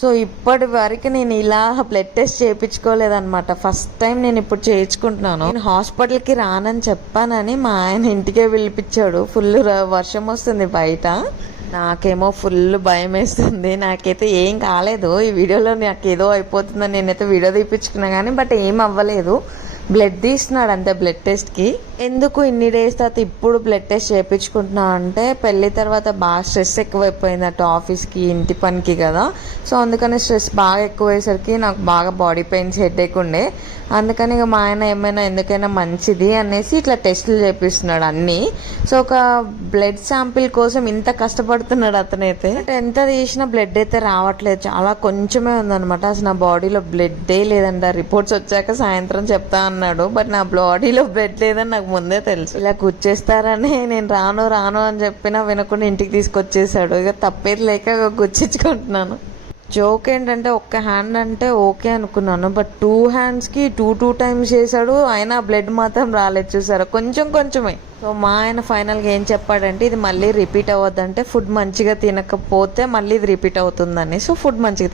So ఇప్పటి వరకు నేను ఇలా బ్లడ్ టెస్ట్ చేయించుకోలేదన్నమాట. ఫస్ట్ టైం నేను ఇప్పుడు చేయించుకుంటున్నాను. నేను హాస్పిటల్కి రానని చెప్పానని మా ఆయన ఇంటికే పిలిపించాడు. ఫుల్ వర్షం వస్తుంది బయట. నాకేమో ఫుల్ భయం వేస్తుంది. నాకైతే ఏం కాలేదు. ఈ వీడియోలో నాకు ఏదో అయిపోతుందని నేనైతే వీడియో తీపించుకున్నా కానీ బట్ ఏం అవ్వలేదు. బ్లడ్ తీస్తున్నాడు అంతే బ్లడ్ టెస్ట్కి. ఎందుకు ఇన్ని డేస్ తర్వాత ఇప్పుడు బ్లడ్ టెస్ట్ చేయించుకుంటున్నా అంటే పెళ్ళి తర్వాత బాగా స్ట్రెస్ ఎక్కువైపోయింది అటు ఆఫీస్కి ఇంటి పనికి కదా. సో అందుకని స్ట్రెస్ బాగా ఎక్కువయ్యేసరికి నాకు బాగా బాడీ పెయిన్స్ హెడేక్ ఉండే. అందుకని ఇక మా ఆయన ఏమైనా ఎందుకైనా మంచిది అనేసి ఇట్లా టెస్టులు చేపిస్తున్నాడు అన్నీ. సో ఒక బ్లడ్ శాంపిల్ కోసం ఇంత కష్టపడుతున్నాడు అతనైతే. ఎంత తీసినా బ్లడ్ అయితే రావట్లేదు, చాలా కొంచెమే ఉందన్నమాట. అసలు నా బాడీలో బ్లడ్డే లేదంట. రిపోర్ట్స్ వచ్చాక సాయంత్రం చెప్తా అన్నాడు. బట్ నా బాడీలో బ్లడ్ లేదని నాకు ముందే తెలుసు. ఇలా గుచ్చేస్తారని నేను రాను అని చెప్పినా వినకుండా ఇంటికి తీసుకొచ్చేసాడు. ఇక తప్పేది లేక గుచ్చించుకుంటున్నాను. జోక్ ఏంటంటే ఒక్క హ్యాండ్ అంటే ఓకే అనుకున్నాను, బట్ 2 హ్యాండ్స్కి 2 టైమ్స్ చేశాడు. అయినా బ్లడ్ మాత్రం రాలేదు. చూసారా, కొంచెమే. సో మా ఆయన ఫైనల్గా ఏం చెప్పాడంటే ఇది మళ్ళీ రిపీట్ అవ్వద్దంటే ఫుడ్ మంచిగా తినకపోతే మళ్ళీ ఇది రిపీట్ అవుతుందని. సో ఫుడ్ మంచిగా